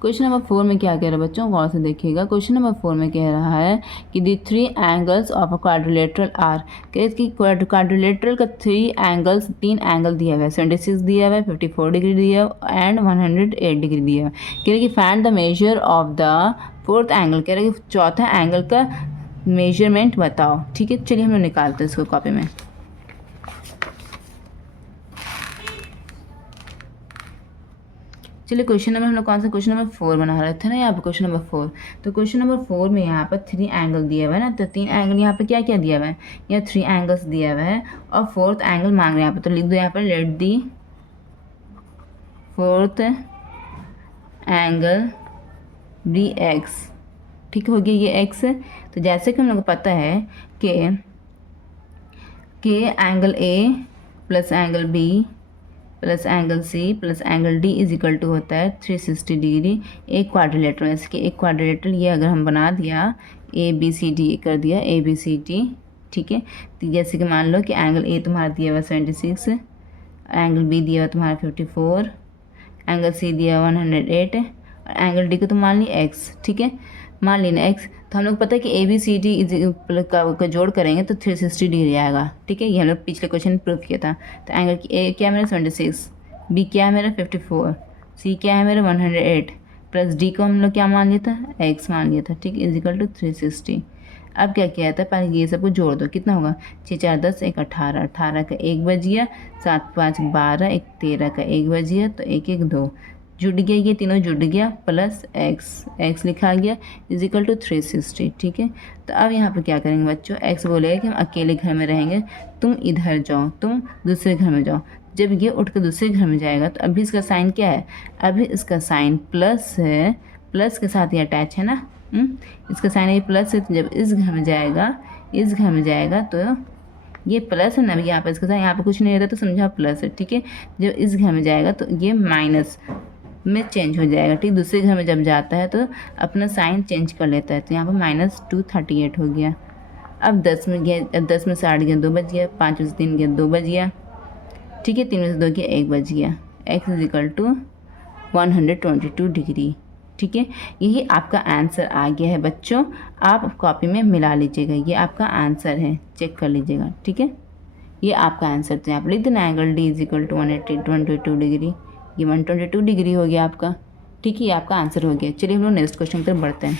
Question number 4 में क्या कह रहा है बच्चों, गौर से देखिएगा। क्वेश्चन नंबर 4 में कह रहा है कि the 3 angles of a quadrilateral are, कि क्वाड्रिलेटरल का 3 एंगल दिया हुआ है, 76 दिया हुआ है, 54 डिग्री दिया हुआ है एंड 108 डिग्री दिया हुआ है। कह रहे कि find the measure of the fourth angle, कह रहे कि चौथा एंगल का मेजरमेंट बताओ। ठीक है, चलिए हम लोग निकालते हैं इसको कॉपी में। चलिए क्वेश्चन नंबर हम लोग कौन सा, क्वेश्चन नंबर 4 बना रहे थे ना यहाँ पे, क्वेश्चन नंबर 4। तो क्वेश्चन नंबर 4 में यहाँ पर 3 एंगल दिया हुआ है ना, तो 3 एंगल यहाँ पे क्या क्या दिया हुआ है, यहाँ 3 एंगल्स दिया हुआ है और फोर्थ एंगल मांग रहे हैं यहाँ पे। तो लिख दो यहाँ पर let the fourth angle be x. ठीक हो गया, ये एक्स है। तो जैसे कि हम लोग को पता है कि angle A plus angle B plus angle C plus angle D is equal to होता है 360 डिग्री। एक क्वाड्रिलेटरल, जैसे कि एक क्वाड्रिलेटरल ये अगर हम बना दिया ए बी सी डी कर दिया ए बी सी डी, ठीक है। तो जैसे कि मान लो कि एंगल ए तुम्हारा दिया हुआ 76, एंगल बी दिया हुआ तुम्हारा 54, एंगल सी दिया हुआ 108 और एंगल डी को तो मान ली एक्स। ठीक है, मान लेना एक्स। तो हम लोग पता है कि ए बी सी डी का जोड़ करेंगे तो 360 डिग्री आएगा। ठीक है, ये हम लोग पिछले क्वेश्चन में प्रूव किया था। तो एंगल की ए क्या है मेरा 76, बी क्या है मेरा 54, सी क्या है मेरा 108 प्लस डी को हम लोग क्या मान लिया था, एक्स मान लिया था। ठीक है, इजिकल टू 360। अब क्या किया था, पहले ये सबको जोड़ दो, कितना होगा 6 4 10 1 18, 18 का 1 बज गया, 7 5 12, 1 13 का 1 बज गया, तो 1 1 2 जुड़ गया, ये तीनों जुड़ गया प्लस एक्स लिखा गया इजिकल टू 360। ठीक है, तो अब यहाँ पर क्या करेंगे बच्चों, एक्स बोलेगा कि हम अकेले घर में रहेंगे, तुम इधर जाओ, तुम दूसरे घर में जाओ। जब ये उठ कर दूसरे घर में जाएगा तो अभी इसका साइन क्या है, अभी इसका साइन प्लस है, प्लस के साथ ये अटैच है ना, इसका साइन ये प्लस है। तो जब इस घर में जाएगा, इस घर में जाएगा तो ये प्लस है ना, यहाँ पर इसका साइन, यहाँ पर कुछ नहीं रहता तो समझा प्लस है। ठीक है, जब इस घर में जाएगा तो ये माइनस में चेंज हो जाएगा। ठीक, दूसरे घर में जब जाता है तो अपना साइन चेंज कर लेता है। तो यहाँ पर -238 हो गया। अब 10 में गया, 10 में से 8 गया 2 बज गया, 5 में से 3 गया 2 बज गया। ठीक है, 3 में से 2 गया 1 बज गया। X is equal to 122 degree. ठीक है, यही आपका आंसर आ गया है बच्चों। आप कॉपी में मिला लीजिएगा, ये आपका आंसर है, चेक कर लीजिएगा। ठीक है, ये आपका आंसर। तो यहाँ पर लिख देना angle D is equal to 122 degree. ये 122 डिग्री हो गया आपका। ठीक है, ये आपका आंसर हो गया। चलिए हम लोग नेक्स्ट क्वेश्चन की तरफ बढ़ते हैं।